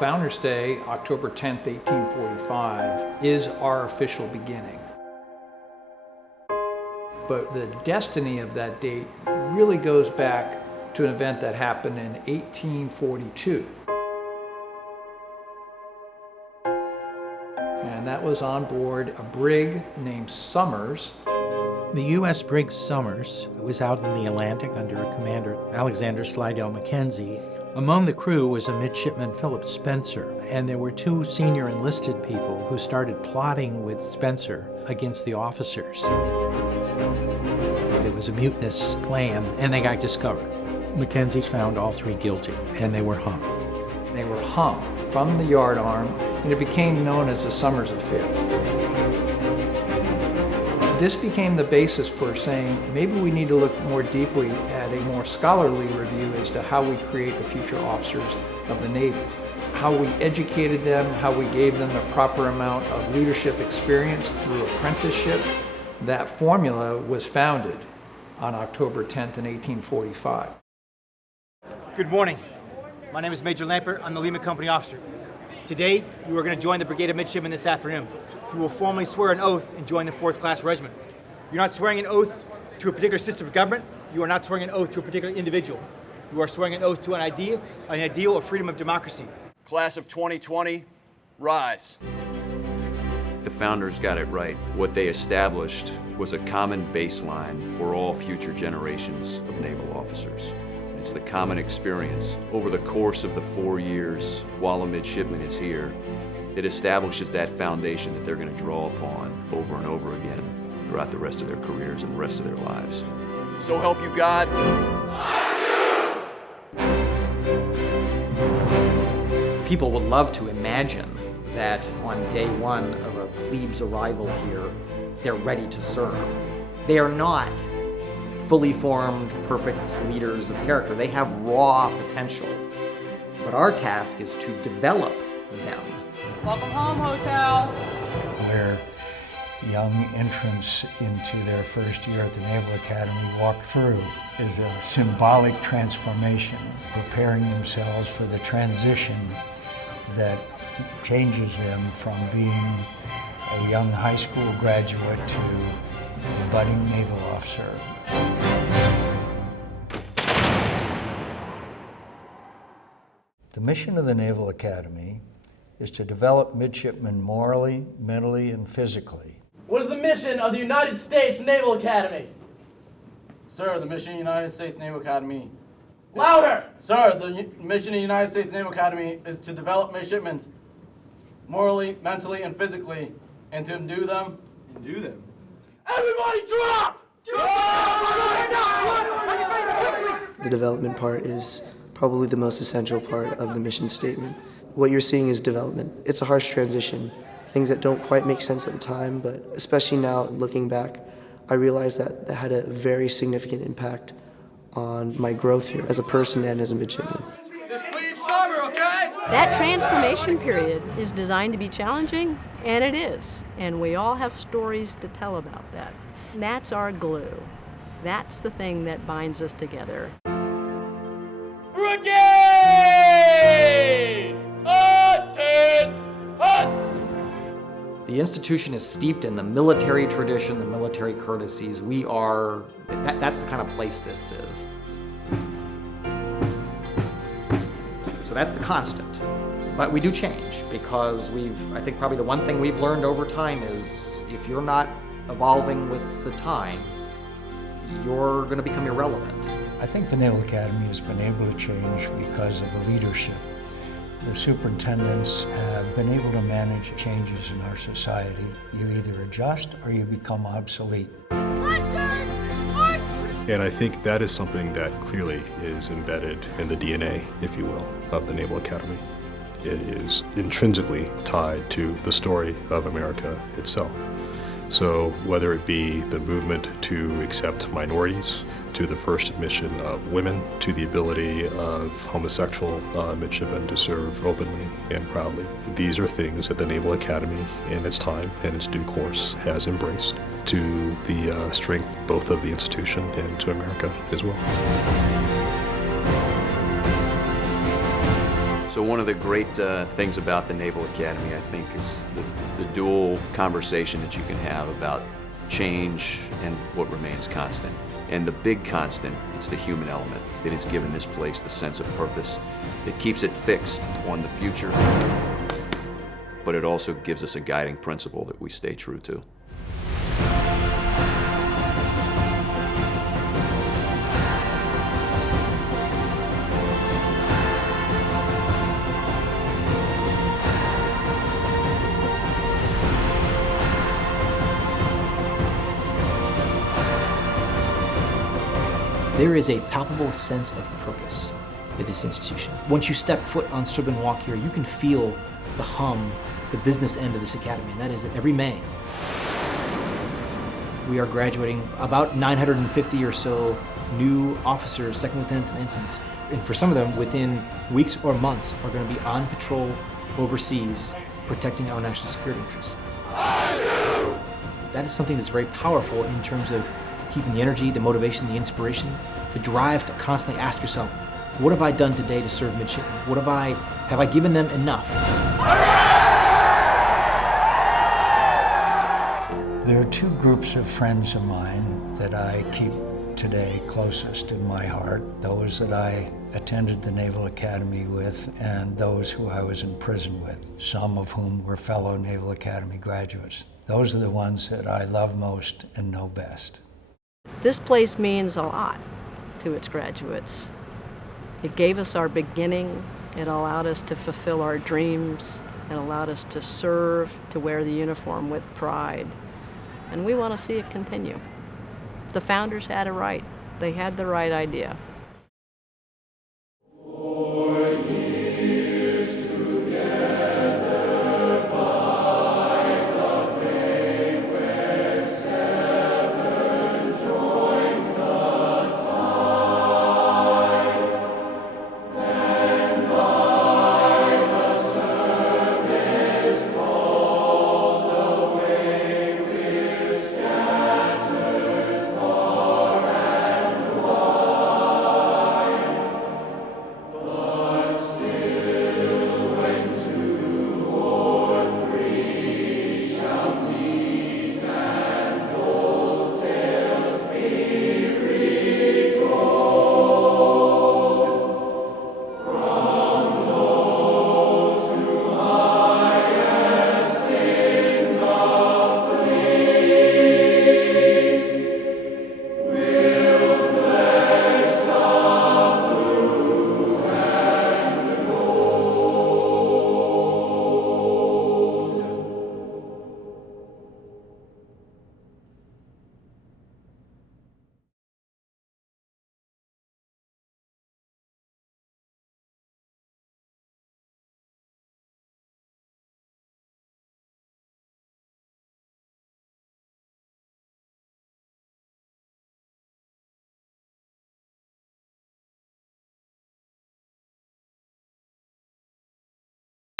Founders Day, October 10th, 1845, is our official beginning. But the destiny of that date really goes back to an event that happened in 1842. And that was on board a brig named Somers. The U.S. brig Somers was out in the Atlantic under Commander Alexander Slidell Mackenzie. Among the crew was a midshipman, Philip Spencer, and there were two senior enlisted people who started plotting with Spencer against the officers. It was a mutinous plan, and they got discovered. Mackenzie found all three guilty, and they were hung. They were hung from the yardarm, and it became known as the Somers Affair. This became the basis for saying maybe we need to look more deeply at a more scholarly review as to how we create the future officers of the Navy, how we educated them, how we gave them the proper amount of leadership experience through apprenticeship. That formula was founded on October 10th in 1845. Good morning. My name is Major Lampert. I'm the Lehman Company officer. Today, you are going to join the Brigade of Midshipmen this afternoon. You will formally swear an oath and join the 4th Class Regiment. You're not swearing an oath to a particular system of government. You are not swearing an oath to a particular individual. You are swearing an oath to an ideal of freedom of democracy. Class of 2020, rise. The founders got it right. What they established was a common baseline for all future generations of naval officers. It's the common experience over the course of the 4 years while a midshipman is here. It establishes that foundation that they're going to draw upon over and over again throughout the rest of their careers and the rest of their lives. So help you God. People would love to imagine that on day one of a plebe's arrival here, they're ready to serve. They are not fully formed, perfect leaders of character. They have raw potential. But our task is to develop them. Welcome home, hotel. Where young entrants into their first year at the Naval Academy walk through is a symbolic transformation, preparing themselves for the transition that changes them from being a young high school graduate to a budding naval officer. The mission of the Naval Academy is to develop midshipmen morally, mentally, and physically. What is the mission of the United States Naval Academy? Sir, the mission of the United States Naval Academy. Louder! Sir, the mission of the United States Naval Academy is to develop midshipmen morally, mentally, and physically, and to endue them. Endue them? Everybody drop! The development part is probably the most essential part of the mission statement. What you're seeing is development. It's a harsh transition. Things that don't quite make sense at the time, but especially now looking back, I realize that that had a very significant impact on my growth here as a person and as a midshipman. This please summer, okay? That transformation period is designed to be challenging, and it is. And we all have stories to tell about that. And that's our glue. That's the thing that binds us together. Brigade! Attend! The institution is steeped in the military tradition, the military courtesies. That's the kind of place this is. So that's the constant. But we do change because I think probably the one thing we've learned over time is if you're not evolving with the time, you're going to become irrelevant. I think the Naval Academy has been able to change because of the leadership. The superintendents have been able to manage changes in our society. You either adjust or you become obsolete. And I think that is something that clearly is embedded in the DNA, if you will, of the Naval Academy. It is intrinsically tied to the story of America itself. So whether it be the movement to accept minorities, to the first admission of women, to the ability of homosexual midshipmen to serve openly and proudly, these are things that the Naval Academy in its time and its due course has embraced to the strength both of the institution and to America as well. So one of the great things about the Naval Academy, I think, is the dual conversation that you can have about change and what remains constant. And the big constant, it's the human element that has given this place the sense of purpose. It keeps it fixed on the future, but it also gives us a guiding principle that we stay true to. There is a palpable sense of purpose at this institution. Once you step foot on Strib and Walk here, you can feel the hum, the business end of this academy, and that is that every May, we are graduating about 950 or so new officers, second lieutenants, and ensigns. And for some of them, within weeks or months, are going to be on patrol overseas, protecting our national security interests. That is something that's very powerful in terms of keeping the energy, the motivation, the inspiration, the drive to constantly ask yourself, what have I done today to serve midshipmen? Have I given them enough? There are two groups of friends of mine that I keep today closest in my heart, those that I attended the Naval Academy with and those who I was in prison with, some of whom were fellow Naval Academy graduates. Those are the ones that I love most and know best. This place means a lot to its graduates. It gave us our beginning. It allowed us to fulfill our dreams. It allowed us to serve, to wear the uniform with pride. And we want to see it continue. The founders had it right. They had the right idea.